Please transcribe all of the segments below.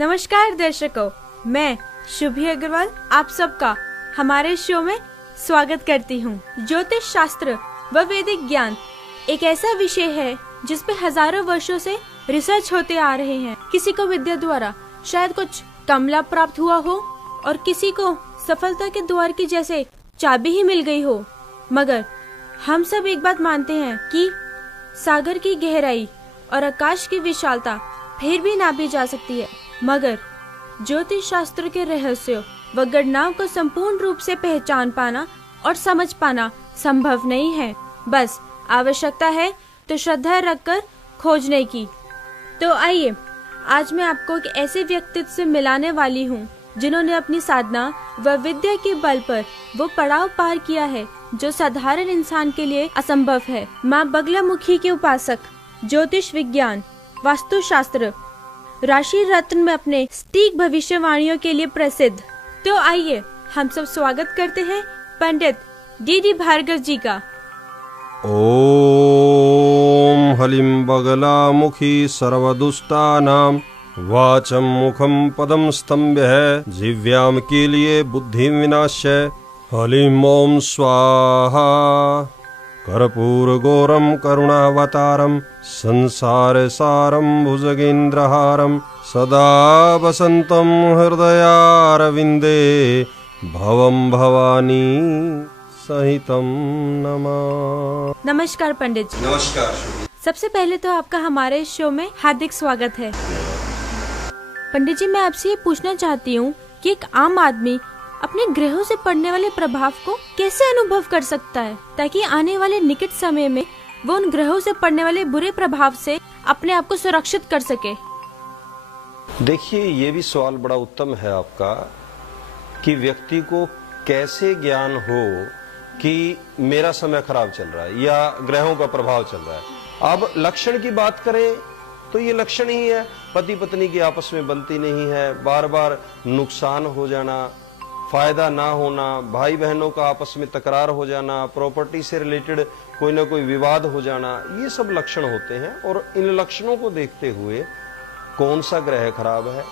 नमस्कार दर्शकों, मैं शुभी अग्रवाल आप सबका हमारे शो में स्वागत करती हूँ। ज्योतिष शास्त्र व वैदिक ज्ञान एक ऐसा विषय है जिस पे हजारों वर्षों से रिसर्च होते आ रहे हैं। किसी को विद्या द्वारा शायद कुछ कम लाभ प्राप्त हुआ हो और किसी को सफलता के द्वार की जैसे चाबी ही मिल गई हो, मगर हम सब एक बात मानते हैं कि सागर की गहराई और आकाश की विशालता फिर भी नापी जा सकती है, मगर ज्योतिष शास्त्र के रहस्यों व गणनाओं को संपूर्ण रूप से पहचान पाना और समझ पाना संभव नहीं है। बस आवश्यकता है तो श्रद्धा रखकर खोजने की। तो आइए, आज मैं आपको एक ऐसे व्यक्तित्व से मिलाने वाली हूँ जिन्होंने अपनी साधना व विद्या के बल पर वो पड़ाव पार किया है जो साधारण इंसान के लिए असंभव है। माँ बगलामुखी के उपासक, ज्योतिष विज्ञान, वास्तु शास्त्र, राशि रत्न में अपने सटीक भविष्यवाणियों के लिए प्रसिद्ध। तो आइए हम सब स्वागत करते हैं पंडित डी भार्गव जी का। ओम हलिम बगलामुखी सर्वदुष्टानां वाचम मुखम पदम स्तंभ्य जिव्याम के लिए बुद्धि विनाश्य हलिम ओम स्वाहा कर्पूर गौरम करुणावतारम संसार सारम भुजगेन्द्रहारम सदा वसंतम हृदयारविंदे भवम भवानी सहितम नमः। नमस्कार पंडित जी। नमस्कार। सबसे पहले तो आपका हमारे शो में हार्दिक स्वागत है। पंडित जी, मैं आपसे ये पूछना चाहती हूँ कि एक आम आदमी अपने ग्रहों से पड़ने वाले प्रभाव को कैसे अनुभव कर सकता है ताकि आने वाले निकट समय में वो उन ग्रहों से पड़ने वाले बुरे प्रभाव से अपने आप को सुरक्षित कर सके। देखिए, ये भी सवाल बड़ा उत्तम है आपका कि व्यक्ति को कैसे ज्ञान हो कि मेरा समय खराब चल रहा है या ग्रहों का प्रभाव चल रहा है। अब लक्षण की बात करें तो ये लक्षण ही है, पति पत्नी की आपस में बनती नहीं है, बार बार नुकसान हो जाना, फायदा ना होना, भाई बहनों का आपस में तकरार हो जाना, प्रॉपर्टी से रिलेटेड कोई ना कोई विवाद हो जाना, ये सब लक्षण होते हैं। और इन लक्षणों को देखते हुए कौन सा ग्रह खराब है,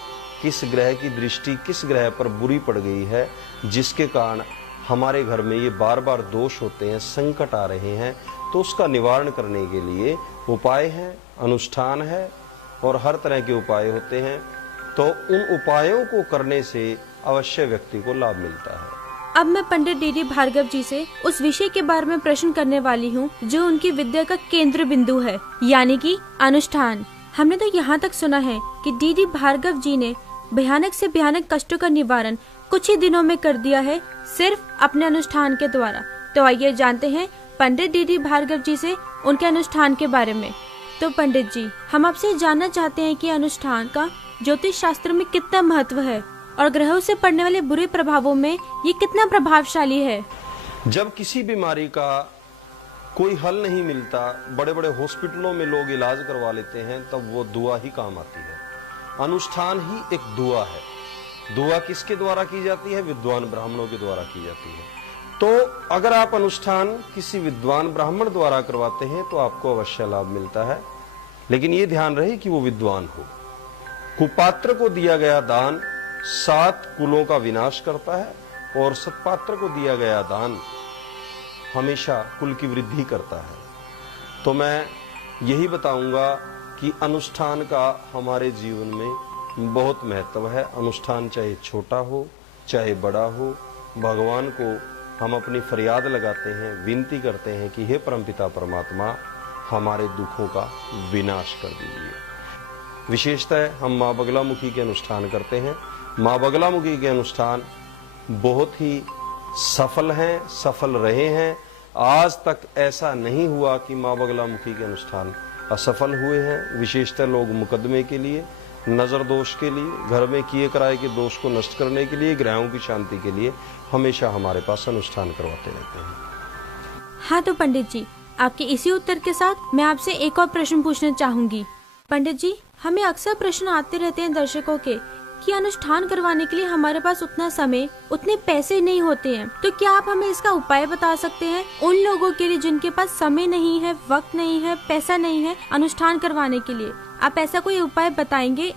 किस ग्रह की दृष्टि किस ग्रह पर बुरी पड़ गई है, जिसके कारण हमारे घर में ये बार बार दोष होते हैं, संकट आ रहे हैं, तो उसका निवारण करने के लिए उपाय है, अनुष्ठान है और हर तरह के उपाय होते हैं। तो उन उपायों को करने से अवश्य व्यक्ति को लाभ मिलता है। अब मैं पंडित डी भार्गव जी से उस विषय के बारे में प्रश्न करने वाली हूँ जो उनकी विद्या का केंद्र बिंदु है, यानी कि अनुष्ठान। हमने तो यहाँ तक सुना है कि डी भार्गव जी ने भयानक से भयानक कष्टों का निवारण कुछ ही दिनों में कर दिया है, सिर्फ अपने अनुष्ठान के द्वारा। तो आइए जानते हैं पंडित डी भार्गव जी से उनके अनुष्ठान के बारे में। तो पंडित जी, हम आपसे जानना चाहते हैं कि अनुष्ठान का ज्योतिष शास्त्र में कितना महत्व है और ग्रहों से पड़ने वाले बुरे प्रभावों में ये कितना प्रभावशाली है। जब किसी बीमारी का कोई हल नहीं मिलता, बड़े बड़े हॉस्पिटलों में लोग इलाज करवा लेते हैं, तब वो दुआ ही काम आती है। अनुष्ठान ही एक दुआ है। दुआ किसके द्वारा की जाती है? विद्वान ब्राह्मणों के द्वारा की जाती है। तो अगर आप अनुष्ठान किसी विद्वान ब्राह्मण द्वारा करवाते हैं तो आपको अवश्य लाभ मिलता है, लेकिन ये ध्यान रहे कि वो विद्वान हो। कुपात्र को दिया गया दान 7 कुलों का विनाश करता है और सत्पात्र को दिया गया दान हमेशा कुल की वृद्धि करता है। तो मैं यही बताऊंगा कि अनुष्ठान का हमारे जीवन में बहुत महत्व है। अनुष्ठान चाहे छोटा हो चाहे बड़ा हो, भगवान को हम अपनी फरियाद लगाते हैं, विनती करते हैं कि हे परमपिता परमात्मा, हमारे दुखों का विनाश कर दीजिए। विशेषतः हम माँ बगलामुखी के अनुष्ठान करते हैं। माँ बगलामुखी के अनुष्ठान बहुत ही सफल हैं, सफल रहे हैं। आज तक ऐसा नहीं हुआ कि माँ बगलामुखी के अनुष्ठान असफल हुए हैं। विशेषतः लोग मुकदमे के लिए, नजर दोष के लिए, घर में किए कराए के दोष को नष्ट करने के लिए, ग्रहों की शांति के लिए हमेशा हमारे पास अनुष्ठान करवाते रहते हैं। हाँ, तो पंडित जी, आपके इसी उत्तर के साथ मैं आपसे एक और प्रश्न पूछना चाहूंगी। पंडित जी, हमें अक्सर प्रश्न आते रहते हैं दर्शकों के कि अनुष्ठान करवाने के लिए हमारे पास उतना समय, उतने पैसे नहीं होते हैं, तो क्या आप हमें इसका उपाय बता सकते हैं उन लोगों के लिए जिनके पास समय नहीं है, वक्त नहीं है, पैसा नहीं है अनुष्ठान करवाने के लिए? आप ऐसा कोई उपाय बताएंगे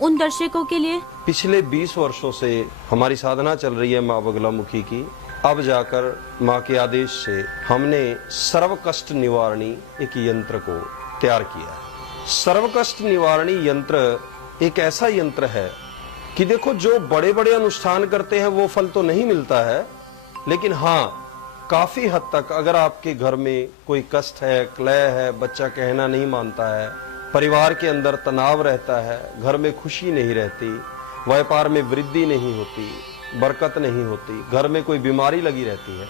उन दर्शकों के लिए? पिछले 20 वर्षों से हमारी साधना चल रही है माँ बगलामुखी की। अब जाकर माँ के आदेश से हमने सर्व कष्ट निवारणी एक यंत्र को तैयार किया है। सर्व कष्ट निवारणी यंत्र एक ऐसा यंत्र है कि देखो, जो बड़े बड़े अनुष्ठान करते हैं वो फल तो नहीं मिलता है, लेकिन हाँ काफी हद तक अगर आपके घर में कोई कष्ट है, क्लेह है, बच्चा कहना नहीं मानता है, परिवार के अंदर तनाव रहता है, घर में खुशी नहीं रहती, व्यापार में वृद्धि नहीं होती, बरकत नहीं होती, घर में कोई बीमारी लगी रहती है,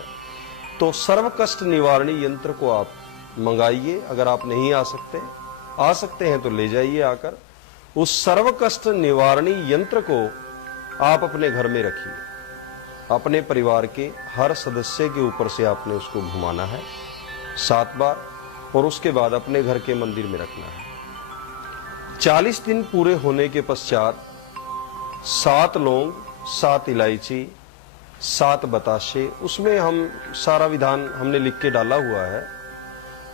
तो सर्व कष्ट निवारणी यंत्र को आप मंगाइए। अगर आप नहीं आ सकते हैं तो ले जाइए आकर। उस सर्व कष्ट निवारणी यंत्र को आप अपने घर में रखिए। अपने परिवार के हर सदस्य के ऊपर से आपने उसको घुमाना है 7 बार, और उसके बाद अपने घर के मंदिर में रखना है। 40 दिन पूरे होने के पश्चात 7 लौंग, 7 इलायची, 7 बताशे, उसमें हम सारा विधान हमने लिख के डाला हुआ है,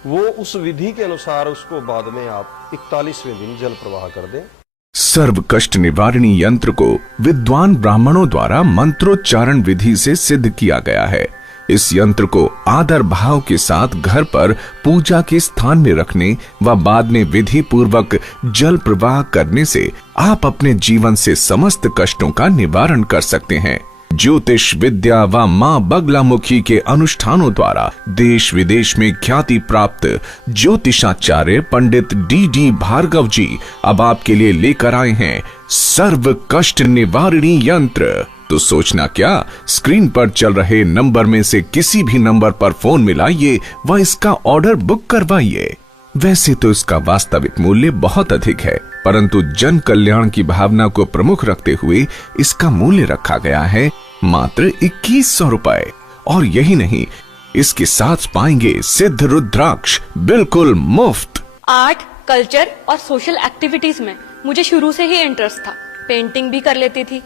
वो उस विधि के अनुसार उसको बाद में आप 41वें दिन जल प्रवाह कर दें। सर्व कष्ट निवारणी यंत्र को विद्वान ब्राह्मणों द्वारा मंत्रोच्चारण विधि से सिद्ध किया गया है। इस यंत्र को आदर भाव के साथ घर पर पूजा के स्थान में रखने व बाद में विधि पूर्वक जल प्रवाह करने से आप अपने जीवन से समस्त कष्टों का निवारण कर सकते हैं। ज्योतिष विद्या व माँ बगलामुखी के अनुष्ठानों द्वारा देश विदेश में ख्याति प्राप्त ज्योतिषाचार्य पंडित डी भार्गव जी अब आपके लिए लेकर आए हैं सर्व कष्ट निवारणी यंत्र। तो सोचना क्या, स्क्रीन पर चल रहे नंबर में से किसी भी नंबर पर फोन मिलाइए व इसका ऑर्डर बुक करवाइए। वैसे तो इसका वास्तविक मूल्य बहुत अधिक है, परंतु जन कल्याण की भावना को प्रमुख रखते हुए इसका मूल्य रखा गया है मात्र 2100 रुपए। और यही नहीं, इसके साथ पाएंगे सिद्ध रुद्राक्ष बिल्कुल मुफ्त। आर्ट, कल्चर और सोशल एक्टिविटीज में मुझे शुरू से ही इंटरेस्ट था। पेंटिंग भी कर लेती थी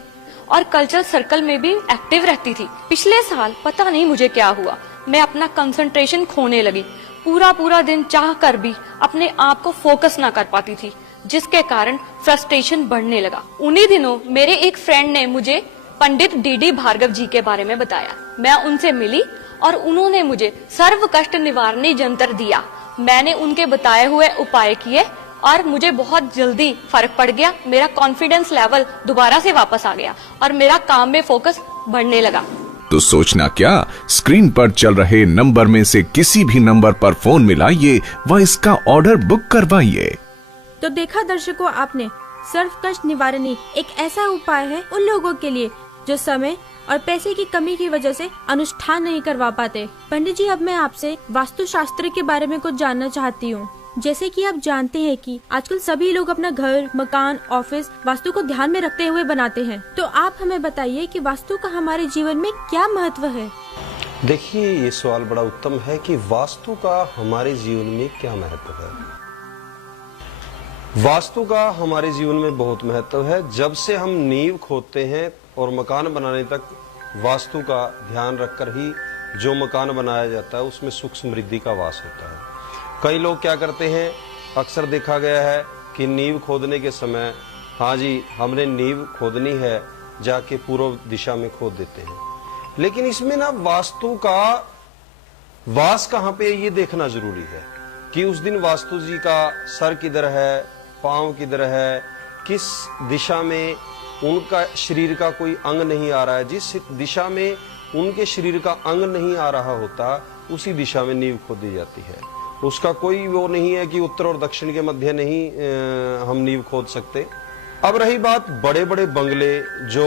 और कल्चरल सर्कल में भी एक्टिव रहती थी। पिछले साल पता नहीं मुझे क्या हुआ, मैं अपना कंसंट्रेशन खोने लगी। पूरा दिन चाह कर भी अपने आप को फोकस ना कर पाती थी, जिसके कारण फ्रस्ट्रेशन बढ़ने लगा। उन्हीं दिनों मेरे एक फ्रेंड ने मुझे पंडित डी भार्गव जी के बारे में बताया। मैं उनसे मिली और उन्होंने मुझे सर्व कष्ट निवारणी यंत्र दिया। मैंने उनके बताए हुए उपाय किए और मुझे बहुत जल्दी फर्क पड़ गया। मेरा कॉन्फिडेंस लेवल दोबारा से वापस आ गया और मेरा काम में फोकस बढ़ने लगा। तो सोचना क्या, स्क्रीन पर चल रहे नंबर में से किसी भी नंबर पर फोन मिलाइए व इसका ऑर्डर बुक करवाइए। तो देखा दर्शकों आपने, सर्व कष्ट निवारणी एक ऐसा उपाय है उन लोगों के लिए जो समय और पैसे की कमी की वजह से अनुष्ठान नहीं करवा पाते। पंडित जी, अब मैं आपसे वास्तु शास्त्र के बारे में कुछ जानना चाहती हूँ। जैसे कि आप जानते हैं कि आजकल सभी लोग अपना घर, मकान, ऑफिस वास्तु को ध्यान में रखते हुए बनाते हैं, तो आप हमें बताइए कि वास्तु का हमारे जीवन में क्या महत्व है। देखिए, ये सवाल बड़ा उत्तम है कि वास्तु का हमारे जीवन में क्या महत्व है। वास्तु का हमारे जीवन में बहुत महत्व है। जब से हम नींव खोदते हैं और मकान बनाने तक वास्तु का ध्यान रखकर ही जो मकान बनाया जाता है उसमें सुख समृद्धि का वास होता है। कई लोग क्या करते हैं, अक्सर देखा गया है कि नींव खोदने के समय, हाँ जी हमने नींव खोदनी है, जाके पूर्व दिशा में खोद देते हैं। लेकिन इसमें ना वास्तु का वास कहाँ पे ये देखना जरूरी है कि उस दिन वास्तु जी का सर किधर है, पांव किधर है, किस दिशा में उनका शरीर का कोई अंग नहीं आ रहा है। जिस दिशा में उनके शरीर का अंग नहीं आ रहा होता उसी दिशा में नींव खोदी जाती है। उसका कोई वो नहीं है कि उत्तर और दक्षिण के मध्य नहीं हम नींव खोद सकते। अब रही बात बड़े बड़े बंगले जो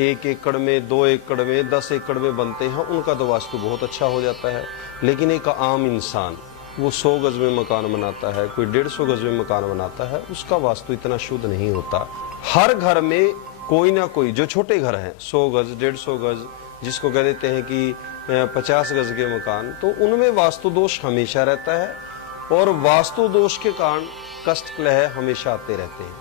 1 एकड़ में, 2 एकड़ में, 10 एकड़ में बनते हैं, उनका तो वास्तु बहुत अच्छा हो जाता है। लेकिन एक आम इंसान वो 100 गज में मकान बनाता है, कोई 150 गज में मकान बनाता है, उसका वास्तु इतना शुद्ध नहीं होता। हर घर में कोई ना कोई, जो छोटे घर हैं 100 गज, 150 गज, जिसको कह देते हैं कि 50 गज के मकान, तो उनमें वास्तु दोष हमेशा रहता है और वास्तु दोष के कारण कष्ट कलह हमेशा आते रहते हैं।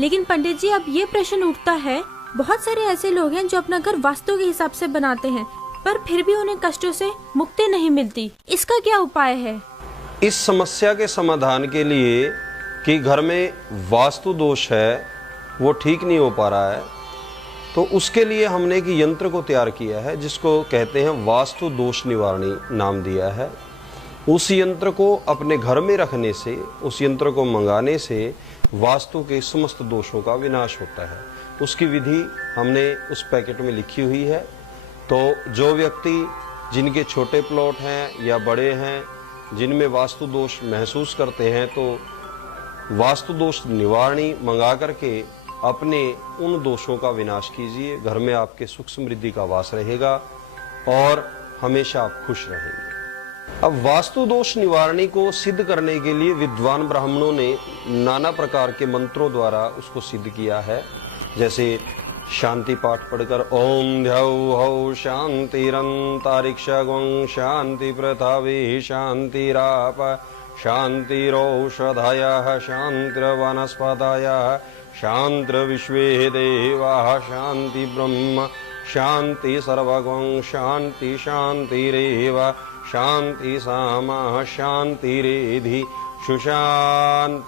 लेकिन पंडित जी, अब ये प्रश्न उठता है, बहुत सारे ऐसे लोग हैं जो अपना घर वास्तु के हिसाब से बनाते हैं पर फिर भी उन्हें कष्टों से मुक्ति नहीं मिलती। इसका क्या उपाय है? इस समस्या के समाधान के लिए कि घर में वास्तु दोष है वो ठीक नहीं हो पा रहा है, तो उसके लिए हमने एक यंत्र को तैयार किया है जिसको कहते हैं वास्तु दोष निवारणी नाम दिया है। उस यंत्र को अपने घर में रखने से, उस यंत्र को मंगाने से वास्तु के समस्त दोषों का विनाश होता है। उसकी विधि हमने उस पैकेट में लिखी हुई है। तो जो व्यक्ति जिनके छोटे प्लॉट हैं या बड़े हैं, जिनमें वास्तु दोष महसूस करते हैं, तो वास्तु दोष निवारणी मंगा करके अपने उन दोषों का विनाश कीजिए। घर में आपके सुख समृद्धि का वास रहेगा और हमेशा आप खुश रहेंगे। अब वास्तु दोष निवारणी को सिद्ध करने के लिए विद्वान ब्राह्मणों ने नाना प्रकार के मंत्रों द्वारा उसको सिद्ध किया है। जैसे शांति पाठ पढ़कर ओम ध्यौ हौ शांतिरंतरिक्षं शांति पृथ्वी शांतिराप शांतिरौषधयः शांतिर्वनस्पतयः शांतिर्विश्वे देवाः शांति ब्रह्म शांति सर्वगं शांति शांतिरेव शांति सामा शांतिरेधि सुशांतिर्भवतु,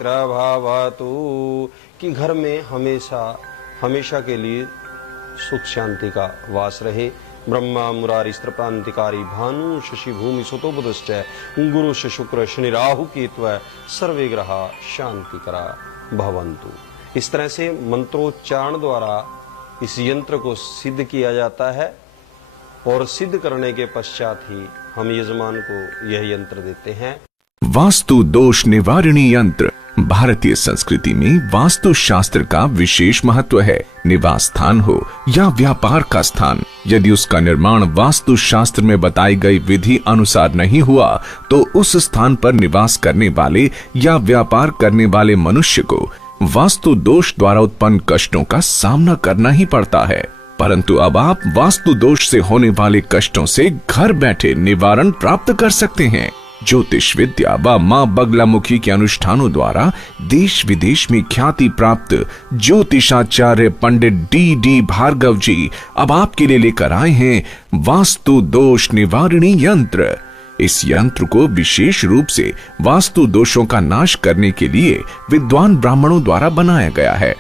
कि घर में हमेशा के लिए सुख शांति का वास रहे। ब्रह्मा मुरारी स्त्रप्रांतिकारी भानु शशि भूमि सुतो बुधश्च गुरु शुक्र शनि राहु केतु सर्वे ग्रहा शांतिकरा भवन्तु। इस तरह से मंत्रोच्चारण द्वारा इस यंत्र को सिद्ध किया जाता है और सिद्ध करने के पश्चात ही हम यजमान को यह यंत्र देते हैं। वास्तु दोष निवारणी यंत्र भारतीय संस्कृति में वास्तु शास्त्र का विशेष महत्व है। निवास स्थान हो या व्यापार का स्थान, यदि उसका निर्माण वास्तु शास्त्र में बताई गई विधि अनुसार नहीं हुआ तो उस स्थान पर निवास करने वाले या व्यापार करने वाले मनुष्य को वास्तु दोष द्वारा उत्पन्न कष्टों का सामना करना ही पड़ता है। परंतु अब आप वास्तु दोष से होने वाले कष्टों से घर बैठे निवारण प्राप्त कर सकते हैं। ज्योतिष विद्या व माँ बगलामुखी के अनुष्ठानों द्वारा देश विदेश में ख्याति प्राप्त ज्योतिषाचार्य पंडित डी भार्गव जी अब आपके लिए लेकर आए हैं वास्तु दोष निवारणी यंत्र। इस यंत्र को विशेष रूप से वास्तु दोषों का नाश करने के लिए विद्वान ब्राह्मणों द्वारा बनाया गया है।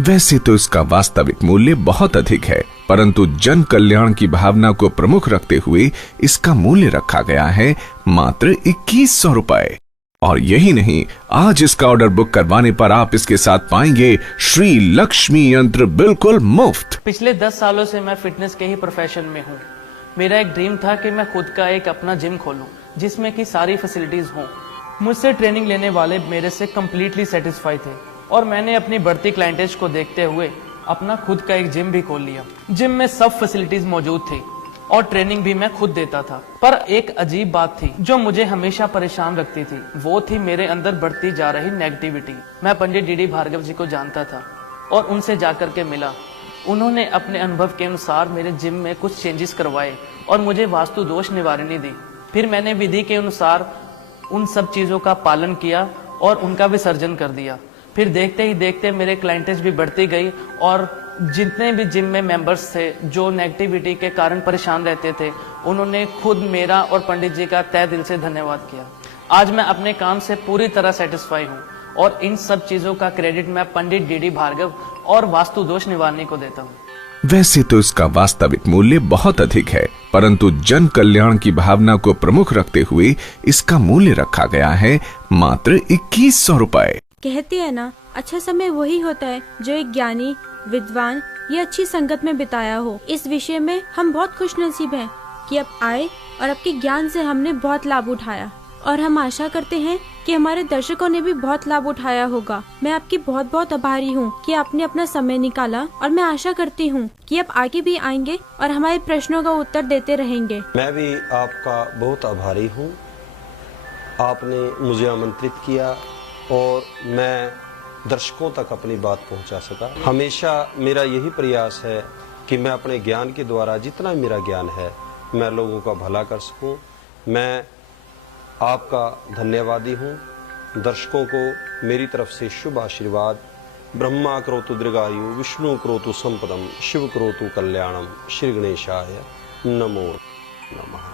वैसे तो इसका वास्तविक मूल्य बहुत अधिक है, परंतु जन कल्याण की भावना को प्रमुख रखते हुए इसका मूल्य रखा गया है मात्र 2100 रुपए। और यही नहीं, आज इसका ऑर्डर बुक करवाने पर आप इसके साथ पाएंगे श्री लक्ष्मी यंत्र बिल्कुल मुफ्त। पिछले 10 सालों से मैं फिटनेस के ही प्रोफेशन में हूँ। मेरा एक ड्रीम था कि मैं खुद का एक अपना जिम खोलूं जिसमें कि सारी फैसिलिटीज हों। मुझसे ट्रेनिंग लेने वाले मेरे से कम्प्लीटली सेटिस्फाई थे और मैंने अपनी बढ़ती क्लाइंटेज को देखते हुए अपना खुद का एक जिम भी खोल लिया। जिम में सब फैसिलिटीज मौजूद थी और ट्रेनिंग भी मैं खुद देता था। पर एक अजीब बात थी जो मुझे हमेशा परेशान रखती थी, वो थी मेरे अंदर बढ़ती जा रही नेगेटिविटी। मैं पंडित डी भार्गव जी को जानता था और उनसे जाकर के मिला। उन्होंने अपने अनुभव के अनुसार मेरे जिम में कुछ चेंजेस करवाए और मुझे वास्तु दोष निवारणी दी। फिर मैंने विधि के अनुसार उन सब चीजों का पालन किया और उनका विसर्जन कर दिया। फिर देखते ही देखते मेरे क्लाइंटेज भी बढ़ती गई और जितने भी जिम में मेंबर्स थे जो नेगेटिविटी के कारण परेशान रहते थे, उन्होंने खुद मेरा और पंडित जी का तहे दिल से धन्यवाद किया। आज मैं अपने काम से पूरी तरह सेटिस्फाई हूँ और इन सब चीजों का क्रेडिट मैं पंडित डी भार्गव और वास्तु दोष निवारणी को देता हूँ। वैसे तो इसका वास्तविक मूल्य बहुत अधिक है, परंतु जन कल्याण की भावना को प्रमुख रखते हुए इसका मूल्य रखा गया है मात्र 2100 रुपए। कहते हैं ना, अच्छा समय वही होता है जो एक ज्ञानी, विद्वान या अच्छी संगत में बिताया हो। इस विषय में हम बहुत खुशनसीब हैं कि अब आए और आपके ज्ञान से हमने बहुत लाभ उठाया और हम आशा करते हैं कि हमारे दर्शकों ने भी बहुत लाभ उठाया होगा। मैं आपकी बहुत बहुत आभारी हूँ कि आपने अपना समय निकाला और मैं आशा करती हूँ कि आप आगे भी आएंगे और हमारे प्रश्नों का उत्तर देते रहेंगे। मैं भी आपका बहुत आभारी हूँ। आपने मुझे आमंत्रित किया और मैं दर्शकों तक अपनी बात पहुंचा सका। हमेशा मेरा यही प्रयास है कि मैं अपने ज्ञान के द्वारा जितना मेरा ज्ञान है मैं लोगों का भला कर सकूं। मैं आपका धन्यवादी हूं। दर्शकों को मेरी तरफ से शुभ आशीर्वाद। ब्रह्मा करोतु दीर्घायु, विष्णु करोतु संपदम, शिव करोतु कल्याणम। श्री गणेशाय नमो नमः।